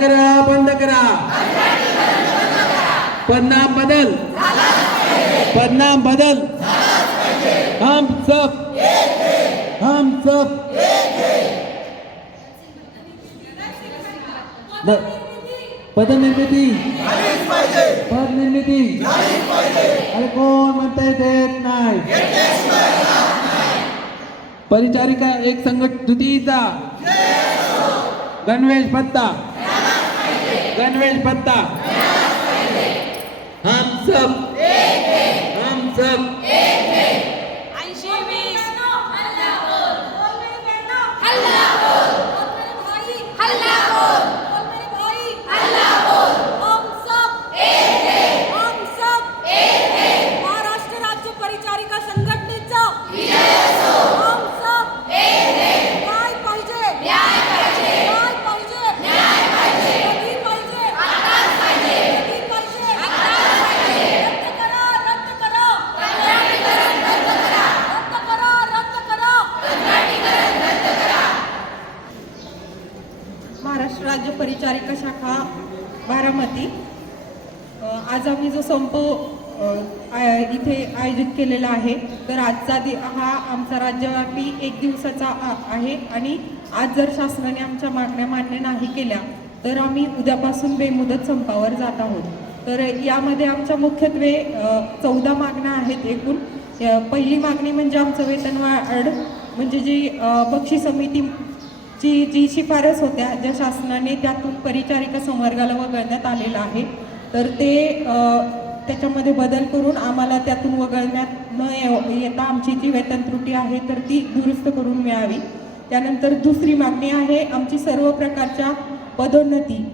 करा बंद करा. पदनाम बदल. पदनाम बदल. हम सब. हम सब. पदनिर्मिती. पदनिर्मिती. अरे कोण म्हणताय देत नाही. परिचारिका एक संघटितीचा गणवेश भत्ता गणवेश पत्ता. हम सब हम सब ऐंशी वीस हल्ला बोल बोल मेरी बहनों हल्ला बोल बोल मेरे भाई हल्ला बोल बोल मेरे भाई हल्ला बोल हम सब एक है हम सब एक है महाराष्ट्र राज्य परिचारिका संघटनेचा विजय असो हम सब एक है काय पाहिजे न्याय पाहिजे काय पाहिजे न्याय पाहिजे कधी पाहिजे आताच पाहिजे कधी पाहिजे आताच पाहिजे रद्द करा रद्द करा कंत्राटीकरण रद्द करा रद्द करा रद्द करा कंत्राटीकरण रद्द करा महाराष्ट्र राज्य परिचारिका शाखा बारामती. आज आम्ही जो संप आय- इथे आयोजित केलेला आहे तर आजचा दि हा आमचा राज्यव्यापी एक दिवसाचा आ- आहे. आणि आज जर शासनाने आमच्या मागण्या मान्य नाही केल्या तर आम्ही उद्यापासून बेमुदत संपावर जात आहोत. तर यामध्ये आमच्या मुख्यत्वे चौदा मागण्या आहेत एकूण. पहिली मागणी म्हणजे आमचं वेतन वाढ म्हणजे जी बक्षी समिती जी जी शिफारस होत्या ज्या शासनाने त्यातून परिचारिका संवर्गाला वगळण्यात आलेलं आहे. तर ते त्याच्यामध्ये बदल करून आम्हाला त्यातून वगळण्यात न येता आमची जी वेतन त्रुटी आहे तर ती दुरुस्त करून मिळावी. त्यानंतर दुसरी मागणी आहे आमची सर्व प्रकारच्या पदोन्नती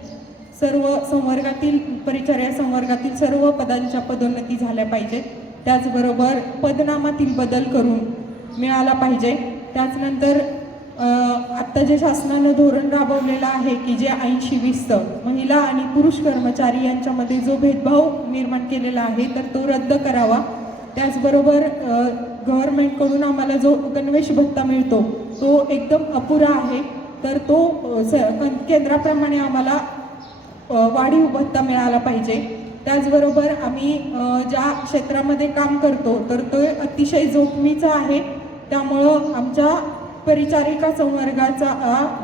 सर्व संवर्गातील परिचर्या संवर्गातील सर्व पदांच्या पदोन्नती झाल्या पाहिजेत त्याचबरोबर पदनामातील बदल करून मिळाला पाहिजे. त्याचनंतर आत्ता जे शासनानं धोरण राबवलेलं आहे की जे ऐंशी वीसचं महिला आणि पुरुष कर्मचारी यांच्यामध्ये जो भेदभाव निर्माण केलेला आहे तर तो रद्द करावा. त्याचबरोबर गव्हर्मेंटकडून गव्हर्नमेंटकडून आम्हाला जो गणवेश भत्ता मिळतो तो एकदम अपुरा आहे. तर तो स केंद्राप्रमाणे आम्हाला वाढीव भत्ता मिळाला पाहिजे. त्याचबरोबर आम्ही ज्या क्षेत्रामध्ये काम करतो तर तो अतिशय जोखमीचा आहे. त्यामुळं आमच्या परिचारिका संवर्गाचा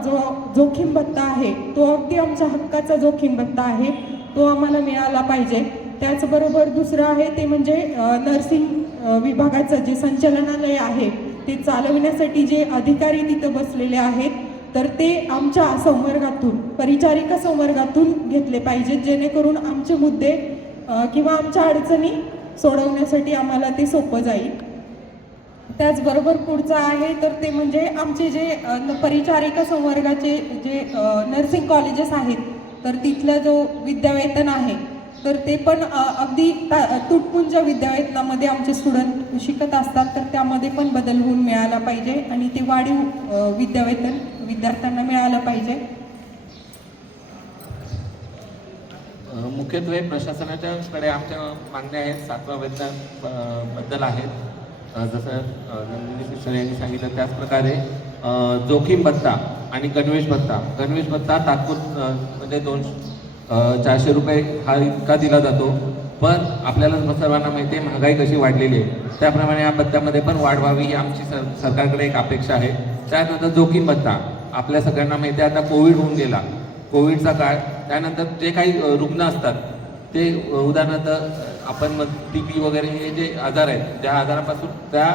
जो जोखीम भत्ता आहे तो अगदी आमच्या हक्काचा जोखीम भत्ता आहे तो आम्हाला मिळाला पाहिजे. त्याचबरोबर दुसरं आहे ते म्हणजे नर्सिंग विभागाचं जे संचालनालय आहे ते चालविण्यासाठी जे अधिकारी तिथं बसलेले आहेत तर ते आमच्या संवर्गातून परिचारिका संवर्गातून घेतले पाहिजेत जेणेकरून आमचे मुद्दे किंवा आमच्या अडचणी सोडवण्यासाठी आम्हाला ते सोपं जाईल. त्याचबरोबर पुढचं आहे तर ते म्हणजे आमचे जे परिचारिका संवर्गाचे जे नर्सिंग कॉलेजेस आहेत तर तिथला जो विद्यावेतन आहे तर ते पण अगदी ता- तुटपुंज विद्यावेतनामध्ये आमचे स्टुडंट शिकत असतात तर त्यामध्ये पण बदल होऊन मिळाला पाहिजे आणि ते वाढीव विद्यावेतन विद्यार्थ्यांना मिळालं पाहिजे. मुख्यत्वे प्रशासनाच्याकडे आमच्या मागण्या आहेत सातवा वेतनबद्दल आहेत. जसं नंदिनी मिश्र यांनी सांगितलं त्याचप्रकारे जोखीम भत्ता आणि गणवेश भत्ता. गणवेश भत्ता तात्पुर म्हणजे दोन चारशे रुपये हा इतका दिला जातो. पण आपल्याला सर्वांना माहिती आहे महागाई कशी वाढलेली आहे. त्याप्रमाणे या भत्त्यामध्ये पण वाढ व्हावी ही आमची सर सरकारकडे एक अपेक्षा आहे. त्यानंतर जोखीम भत्ता. आपल्या सगळ्यांना माहिती आहे आता कोविड होऊन गेला. कोविडचा काळ त्यानंतर जे काही रुग्ण असतात ते उदाहरणार्थ आपण आपण टी बी वगैरे हे जे आजार आहेत ज्या आजारापासून त्या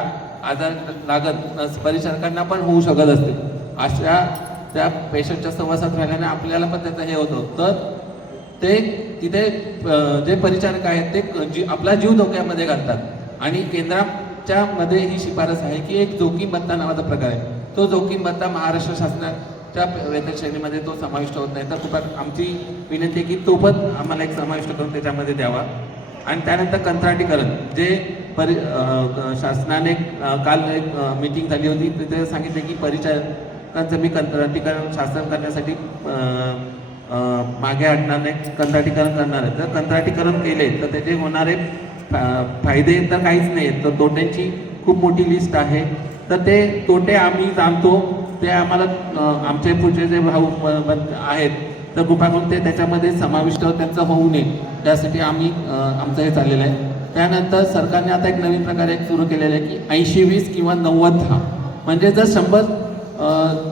आजार लागत परिचारकांना पण होऊ शकत असते अशा त्या पेशंटच्या सहवासात राहिल्याने आपल्याला पण त्याचं हे होतं. तर ते तिथे जे परिचारक आहेत ते जी आपला जीव धोक्यामध्ये घालतात. आणि केंद्राच्या मध्ये ही शिफारस आहे की एक जोखीम भत्ता नावाचा प्रकार आहे. तो जोखीम भत्ता महाराष्ट्र शासनाच्या वेतन श्रेणीमध्ये तो समाविष्ट होत नाही. तर कृपया आमची विनंती आहे की तो पण आम्हाला एक समाविष्ट करून त्याच्यामध्ये द्यावा. आणि त्यानंतर कंत्राटीकरण जे परि शासनाने काल एक मीटिंग झाली होती. तिथे सांगितले की परिचारकांचं मी कंत्राटीकरण शासन करण्यासाठी मागे हटणार नाही कंत्राटीकरण करणार आहे. तर कंत्राटीकरण केले तर त्याचे होणारे फायदे तर काहीच नाही आहेत. तर तोट्यांची खूप मोठी लिस्ट आहे. तर ते तोटे आम्ही जाणतो. ते आम्हाला आमचे पुढचे जे भाऊ आहेत तर कृपा ते त्याच्यामध्ये समाविष्ट त्यांचं होऊ नये. त्यासाठी आम्ही आमचं हे चाललेलं आहे. त्यानंतर सरकारने आता एक नवीन प्रकारे एक सुरू केलेलं आहे की ऐंशी वीस किंवा नव्वद दहा म्हणजे जर शंभर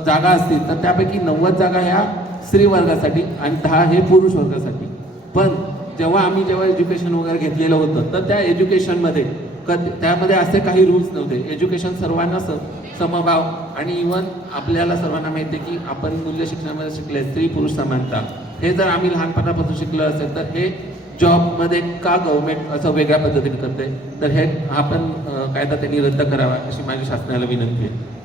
जागा असतील तर त्यापैकी नव्वद जागा ह्या स्त्री वर्गासाठी आणि दहा हे पुरुष वर्गासाठी. पण जेव्हा आम्ही जेव्हा एज्युकेशन वगैरे घेतलेलं होतं तर त्या एज्युकेशनमध्ये कधी त्यामध्ये असे काही रूल्स नव्हते. एज्युकेशन सर्वांना समभाव आणि इवन आपल्याला सर्वांना माहिती आहे की आपण मूल्य शिक्षणामध्ये शिकले स्त्री पुरुष समानता. हे जर आम्ही लहानपणापासून शिकलो असेल तर हे जॉबमध्ये का गव्हर्नमेंट असं वेगळ्या पद्धतीने करते तर हे हा पण कायदा त्यांनी रद्द करावा अशी माझी शासनाला विनंती आहे.